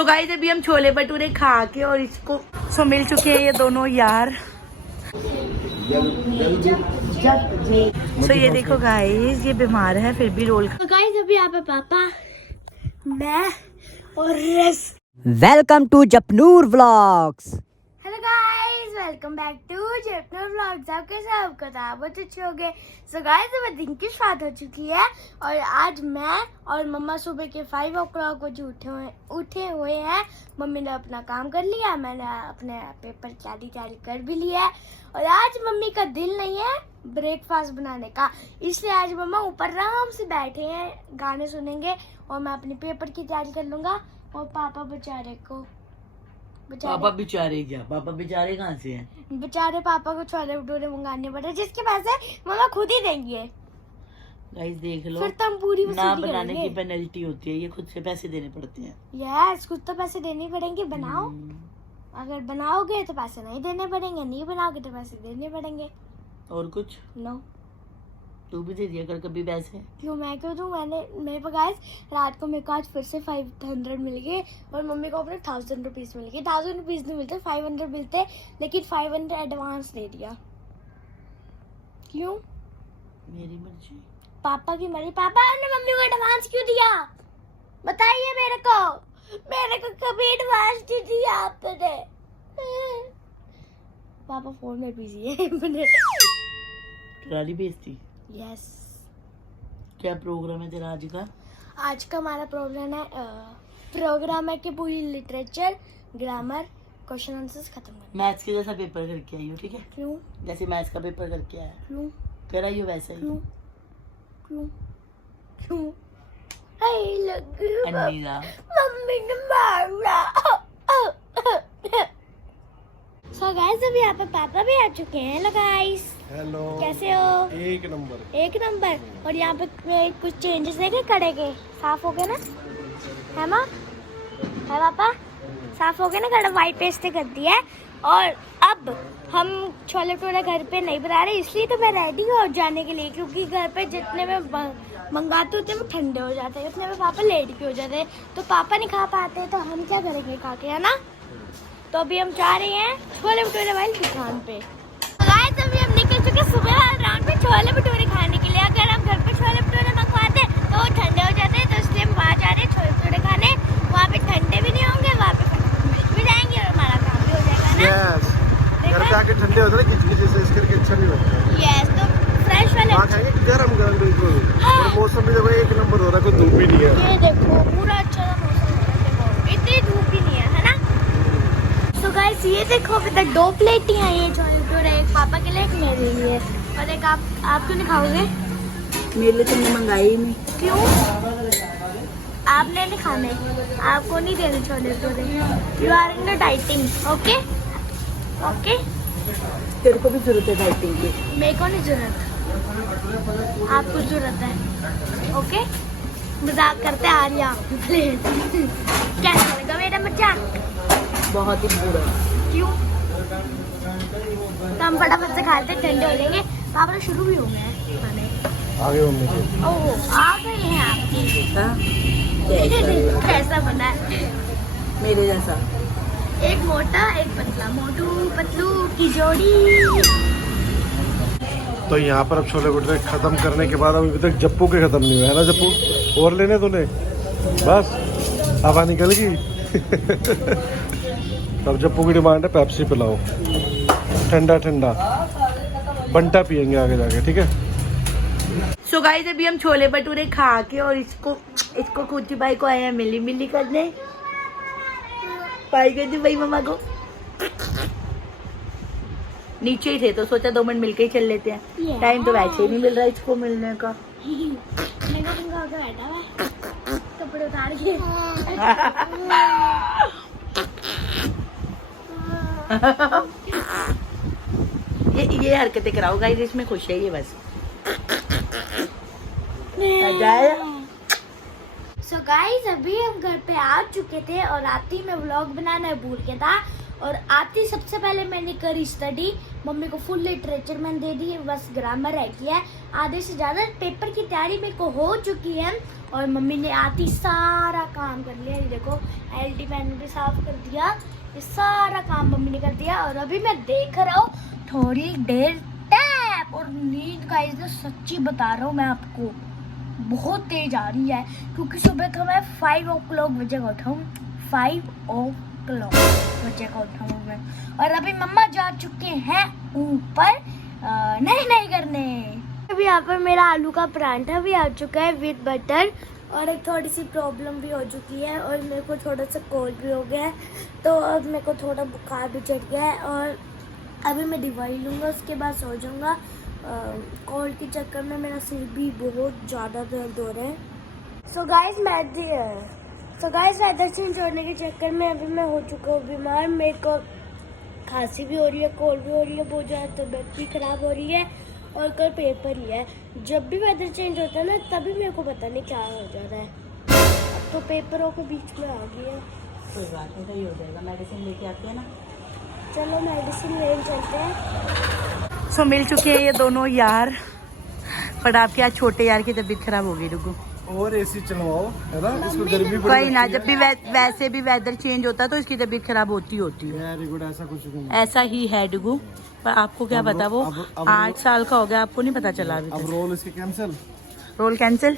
So guys अभी हम छोले भटूरे खा के और इसको मिल चुके हैं ये दोनों यार। सो ये देखो गाइस ये बीमार है फिर भी रोल। तो गाइस अभी यहाँ पे पापा, मैं और Ras. Welcome to Japnoor vlogs. Hello guys, welcome back to Japnoor vlogs. आपके सब खराब अच्छे हो गए। सो गाइस अभी दिन की शुरुआत हो चुकी है और आज मैं और मम्मा सुबह के 5 o'clock बजे उठे हुए हैं। मम्मी ने अपना काम कर लिया, मैंने अपने पेपर तैयारी कर भी लिया है और आज मम्मी का दिल नहीं है ब्रेकफास्ट बनाने का, इसलिए आज मम्मा ऊपर आराम से बैठे हैं, गाने सुनेंगे और मैं अपने पेपर की तैयारी कर लूंगा। और पापा बेचारे पापा बेचारे क्या? पापा बेचारे कहाँ से हैं? बेचारे पापा को छोले भटूरे मंगाने पड़े जिसके पैसे मम्मा खुद ही देंगी। गाइस देख लो, फिर तो हम पूरी ना बनाने की पेनल्टी होती है, ये खुद से पैसे देने पड़ते हैं। यस, खुद तो पैसे देने पड़ेंगे। बनाओ, अगर बनाओगे तो पैसे नहीं देने पड़ेंगे, नहीं बनाओगे तो पैसे देने पड़ेंगे। और कुछ? नो। तू भी दे दिया कर कभी पैसे। क्यों मैं क्यों दूं? मेरे पास गाइस रात को मेरे को आज फिर से 500 मिल गए और मम्मी को अपने 1000 रुपीज मिल गए। 1000 रुपीज नहीं मिलते, 500 मिलते, लेकिन 500 एडवांस दे दिया। क्यों? मेरी मर्जी, पापा की मर्जी। पापा ने मम्मी को एडवांस क्यों दिया बताइए मेरे को कभी एडवांस नहीं दिया आपने। पापा फोन में बिजी है अपने। ट्राली बेचती। यस। क्या प्रोग्राम है तेरा आज का? आज का हमारा प्रोग्राम है कि पूरी लिटरेचर, ग्रामर, क्वेश्चन आंसर्स खत्म करना। मैथ्स के जैसा पेपर करके आई हो, ठीक है? क्यों? जैसे मैथ्स का पेपर करके आया। क्यों कर आई हो वैसा ही। क्यों क्यों क्यों? आई लग अन्नीदा। मम्मी ने मारा। सो गाइस अभी यहाँ पे पापा भी आ चुके हैं। Hello guys. हेलो, कैसे हो? एक नंबर। और यहाँ पे कुछ चेंजेस देखे कड़े के? साफ हो गए ना? है माँ? है पापा? साफ हो गए ना? कड़ा वाइट पेस्ट कर दिया है। और अब हम छोले भटूरे घर पे नहीं बना रहे, इसलिए तो मैं रेडी हूँ जाने के लिए, क्योंकि घर पे जितने में मंगाते होते हैं वो ठंडे हो जाते हैं, उतने में पापा लेट भी हो जाते हैं, तो पापा नहीं खा पाते तो हम क्या करेंगे खा के, है ना? तो अभी हम जा रहे हैं छोले भटूरे वाली दुकान पे। गाइस अभी हम निकल चुके सुबह वाले राउंड पे छोले भटूरे खाने के लिए। अगर हम घर पे छोले भटूरे मंगवाते तो वो ठंडे हो जाते, तो इसलिए हम वहाँ जा रहे हैं छोले भटूरे खाने। वहाँ पे ठंडे भी नहीं होंगे, वहाँ पे मिल भी जाएंगे और हमारा काम भी हो जाएगा ना। घर पे आके ठंडे होते हैं किचकिच से, इस करके अच्छा नहीं होता। यस, तो फ्रेश वाले खाएंगे गरम बिल्कुल। और मौसम भी देखो एक नंबर हो रहा है, कोई धूप भी नहीं है। ये देखो पूरा अच्छा सा मौसम हो रहा है, देखो इतनी धूप भी नहीं है ना। तो गाइस ये देखो अभी तक 2 प्लेट ही आई है छोले भटूरे, एक पापा के लिए, एक मेरे लिए, और एक आप क्यों नहीं खाओगे? मेरे लिए तुमने मंगाई नहीं। क्यों? आपने नहीं खाने, आपको नहीं देने chole bhature. You are in dieting, okay okay. तेरे को भी जरूरत है डाइटिंग की। मेरे को नहीं जरूरत, आपको जरूरत है, ओके? मजाक करते आ रही आपकी प्लेट। कैसा लगा मेरा मजाक? बहुत ही बुरा। क्यों? तो हम फटाफट से खाते ठंडे हो जाएंगे। पापा तो शुरू भी हो गए हैं खाने। आगे मम्मी के। ओह आ गए हैं आपकी। हाँ? कैसा बना है? मेरे जैसा। एक मोटा एक पतला, मोटू पतलू की जोड़ी। तो यहाँ पर अब छोले भटूरे खत्म करने के बाद अभी तक जप्पू के खत्म नहीं हुए है ना? जप्पू और लेने तूने? बस हवा निकल गई। तब जप्पू की डिमांड है पेप्सी पिलाओ, ठंडा ठंडा बंटा पियेंगे आगे जाके, ठीक है? सो गाइस अभी हम छोले भटूरे खा के और इसको कुटी भाई को आए हैं मिली करने। पाई करती भाई मम्मा को नीचे ही थे तो सोचा 2 मिनट मिलके ही चल लेते हैं। टाइम तो वैसे ही नहीं मिल रहा इसको मिलने का। बैठा हुआ कपड़े उतार के। ये हरकतें कराओ गाइस, इसमें खुश है ये बस। सो गाइस अभी हम घर पे आ चुके थे और रात ही में व्लॉग बनाना भूल के था और आती सबसे पहले मैंने करी स्टडी, मम्मी को फुल लिटरेचर मैंने दे दी, बस ग्रामर रह गया है। आधे से ज़्यादा पेपर की तैयारी मेरे को हो चुकी है और मम्मी ने आती सारा काम कर लिया। ये देखो एलडी मैंने भी साफ कर दिया, ये सारा काम मम्मी ने कर दिया। और अभी मैं देख रहा हूँ थोड़ी देर टैप, और नींद गाइस ना सच्ची बता रहा हूँ मैं आपको बहुत तेज आ रही है, क्योंकि सुबह का मैं 5 o'clock बजे का उठा हूँ, 5 o'clock बजे का उठा हूँ मैं। और अभी मम्मा जा चुके हैं ऊपर नहीं करने। अभी यहाँ पर मेरा आलू का परांठा भी आ चुका है विद बटर, और एक थोड़ी सी प्रॉब्लम भी हो चुकी है और मेरे को थोड़ा सा कोल्ड भी हो गया है, तो अब मेरे को थोड़ा बुखार भी चढ़ गया है और अभी मैं दवाई लूँगा, उसके बाद सो जाऊँगा। कोल्ड के चक्कर में मेरा सिर भी बहुत ज़्यादा दर्द हो रहा है। सो गाइस वेदर चेंज होने के चक्कर में अभी मैं हो चुका हूँ बीमार। मेरे को खांसी भी हो रही है, कोल्ड भी हो रही है, बहुत ज़्यादा तबीयत भी ख़राब हो रही है और कल पेपर ही है। जब भी वेदर चेंज होता है ना तभी मेरे को पता नहीं क्या हो जा रहा है। अब तो पेपरों के बीच में आ गई है। कोई बात नहीं, सही हो जाएगा। मेडिसिन लेके आते हैं ना। चलो मेडिसिन लेने चलते हैं। सो मिल चुके हैं ये दोनों यार, पर आपके आज छोटे यार की तबीयत खराब हो गई डुगू। और एसी चलवाओ, है ना, इसको गर्मी बड़ी कोई ना, लगती जब भी वैसे भी वेदर चेंज होता है तो इसकी तबीयत खराब होती है। वेरी गुड, ऐसा कुछ नहीं। ऐसा ही है डुगू, पर आपको क्या पता, वो 8 साल का हो गया, आपको नहीं पता चला अभी अब तक। रोल इसके कैंसिल, रोल कैंसिल,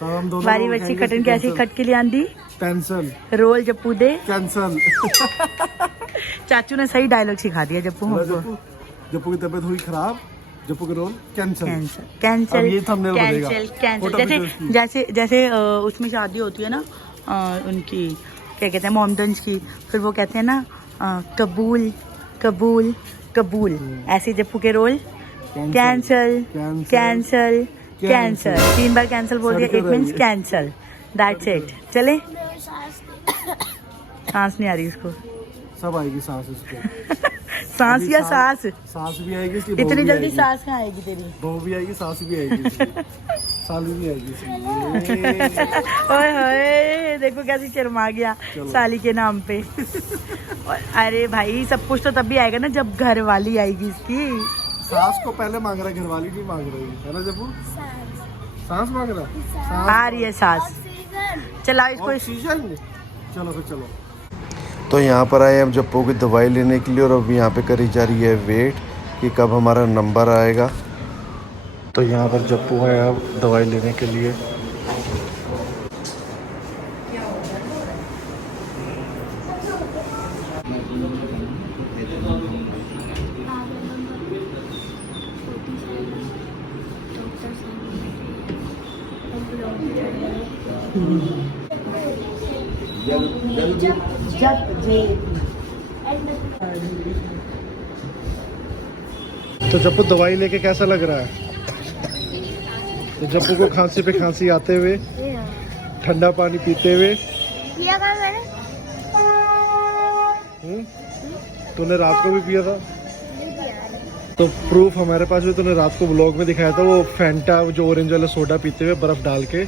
तब हम दोनों बारी रोल बच्ची खाएंगे, कटन कैसी कैंसिल। कट के लिए आंदी कैंसिल, रोल जप्पू दे। कैंसिल। चाचू ने सही डायलॉग सिखा दिया जप्पू हमको। जप्पू की तबीयत हुई खराब, जप्पू के रोल कैंसिल। कैंसिल अब ये thumbnail बनेगा। कैंसिल। फोटो जैसे वीडियोस की। जैसे उसमें शादी होती है ना, उनकी क्या कहते हैं, मोमडन्स की, फिर वो कहते हैं ना कबूल कबूल कबूल, ऐसे जप्पू के रोल कैंसिल कैंसिल कैंसिल, 3 बार कैंसिल बोल दिया, it means cancel, that's it. चले, सांस नहीं आ रही उसको, सब आएगी सांस इसको। सांस या सास, सांस भी आएगी इसकी, बहू इतनी भी जल्दी आएगी। सांस कहाँ आएगी तेरी? बहू भी आएगी, सांस भी आएगी इसकी। साली भी आएगी इसकी। ओए होए, देखो कैसी शर्मा गया साली के नाम पे। अरे भाई, सब कुछ तो तब भी आएगा ना जब घर वाली आएगी इसकी। सास को पहले मांग रहा है, घरवाली नहीं मांग रही है ना जप्पू? सांस मांग रहा, आ रही है सास। चला इसको ऑक्सीजन। चलो फिर चलो। तो यहाँ पर आए हम जप्पू की दवाई लेने के लिए, और अब यहाँ पे करी जा रही है वेट कि कब हमारा नंबर आएगा। तो यहाँ पर जप्पू आया दवाई लेने के लिए। तो जप्पू दवाई लेके कैसा लग रहा है? तो जप्पू को खांसी पे खांसी आते हुए, ठंडा पानी पीते हुए। किया काम मैंने? तूने रात को भी पिया था? तो प्रूफ हमारे पास भी, तूने रात को व्लॉग में दिखाया था वो फैंटा, जो ऑरेंज वाला सोडा पीते हुए बर्फ डाल के।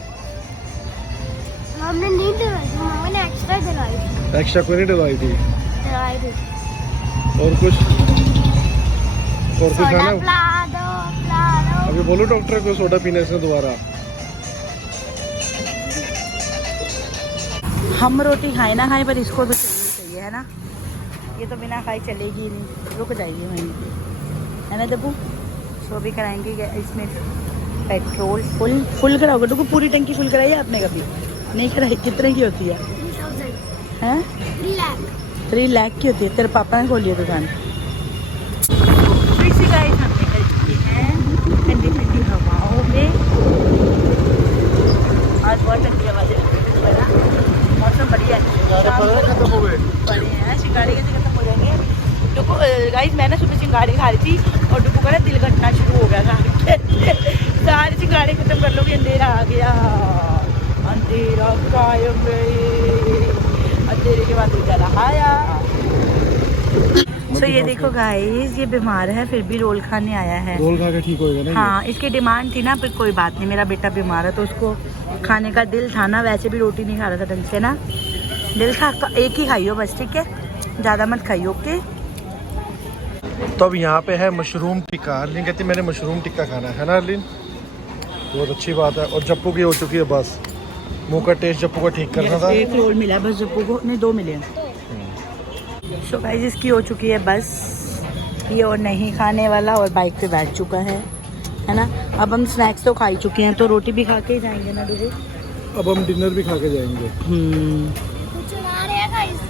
हमने नहीं डलवाई थी, मम्मी ने एक्स्ट्रा डलवाई थी। एक्स्ट्रा कोई नहीं डलवाई थी? डलवाई थी। और कुछ सोडा खाना? पिला दो। अभी बोलो डॉक्टर को सोडा पीने से दोबारा। हम रोटी खाए ना खाए, पर इसको तो चाहिए है ना, ये तो बिना खाए चलेगी ही नहीं, रुक जाएगी वहीं, है ना जब्बू? सो भी कराएंगे इसमें पेट्रोल फुल कराओगे? तो पूरी टंकी फुल कराई है आपने कभी? नहीं कराई। कितने की होती है? 3 लाख की होती है। तेरे पापा ने खोली है दुकान। हम निकल चुके हैं ठंडी ठंडी हवाओं में। आज बहुत ठंडी हवा चल रही है, मौसम बढ़िया है। खत्म हो गए बड़े हैं, शिंगाड़े कैसे खत्म हो जाएंगे? डुकू गाइस, मैं ना सुबह चिंगाड़ी खा रही थी और डुकू का ना दिल घटना शुरू हो गया था। सारे चिंगाड़े खत्म कर लो कि अंधेरा आ गया। अंधेरा कायम गए, अंधेरे के बाद उजाला आया। तो ये देखो गाइस, ये बीमार है फिर भी रोल खाने आया है। रोल खा के ठीक होएगा ना? हाँ, इसकी डिमांड थी ना, पर कोई बात नहीं, मेरा बेटा बीमार है तो उसको खाने का दिल था ना, वैसे भी रोटी नहीं खा रहा था ढंग से ना, दिल था एक ही खाइयो बस, ठीक है? ज़्यादा मत खाइए, ओके। तो अब यहाँ पे है मशरूम टिक्का। अर्लिन कहती है मैंने मशरूम टिक्का खाना है ना अर्लिन? बहुत अच्छी बात है। और जप्पू की हो चुकी है बस, मुंह का टेस्ट जप्पू का ठीक करना था। एक रोल मिला बस जप्पू को, नहीं 2 मिले हैं। सो गाइस इसकी हो चुकी है बस, ये और नहीं खाने वाला और बाइक पे बैठ चुका है ना। अब हम स्नैक्स तो खा ही चुके हैं, तो रोटी भी खा के ही जाएंगे ना डुगू। अब हम डिनर भी खा के जाएंगे। चुरा रहे हैं गाइस,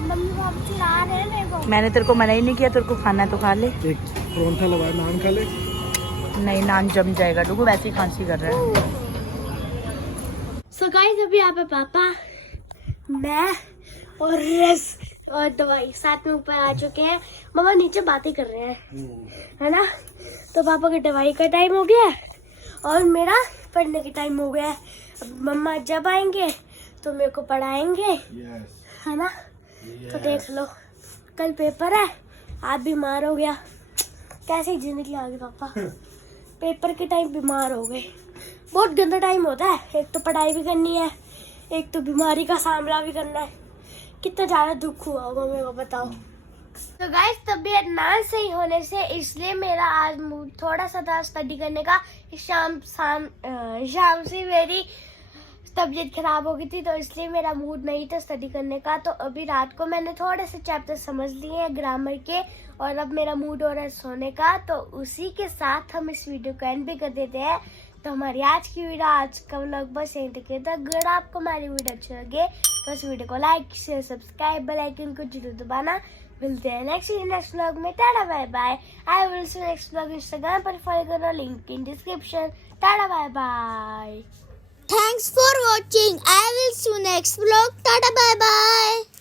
मम्मी पापा चुरा रहे हैं मेरे को। मैंने तेरे को मना ही नहीं किया, तेरे को खाना है तो खा ले। एक परोंठा लगाया, नान खा ले। नहीं, नान जम जाएगा डुगू, वैसे ही खांसी कर रहा है। सो गाइस अभी यहाँ पे पापा, मैं और रस और दवाई साथ में ऊपर आ चुके हैं। मम्मा नीचे बातें कर रहे हैं, है ना। तो पापा की दवाई का टाइम हो गया है और मेरा पढ़ने का टाइम हो गया है। अब मम्मा जब आएंगे तो मेरे को पढ़ाएंगे, है ना। तो देख लो, कल पेपर है, आप बीमार हो गया, कैसे जिंदगी आ गई पापा। पेपर के टाइम बीमार हो गए, बहुत गंदा टाइम होता है। एक तो पढ़ाई भी करनी है, एक तो बीमारी का सामना भी करना है। कितना ज्यादा दुख हुआ होगा मेरे को बताओ। तो गाइस तबीयत ना सही होने से इसलिए मेरा आज मूड थोड़ा सा था स्टडी करने का। शाम से मेरी तबीयत खराब हो गई थी, तो इसलिए मेरा मूड नहीं था स्टडी करने का। तो अभी रात को मैंने थोड़े से चैप्टर समझ लिए हैं ग्रामर के, और अब मेरा मूड हो रहा है सोने का। तो उसी के साथ हम इस वीडियो को एंड भी कर देते हैं। तो हमारी आज की वीडियो, आज का व्लॉग बस यहीं तक था। अगर आपको हमारी वीडियो अच्छी लगे तो इस वीडियो को like share subscribe bell icon को जरूर दबाना। मिलते हैं नेक्स्ट व्लॉग में। Tata bye bye. I will see next vlog Instagram पर फॉलो करो, link in description. Tata bye bye. Thanks for watching. I will see you next vlog. Tata bye bye.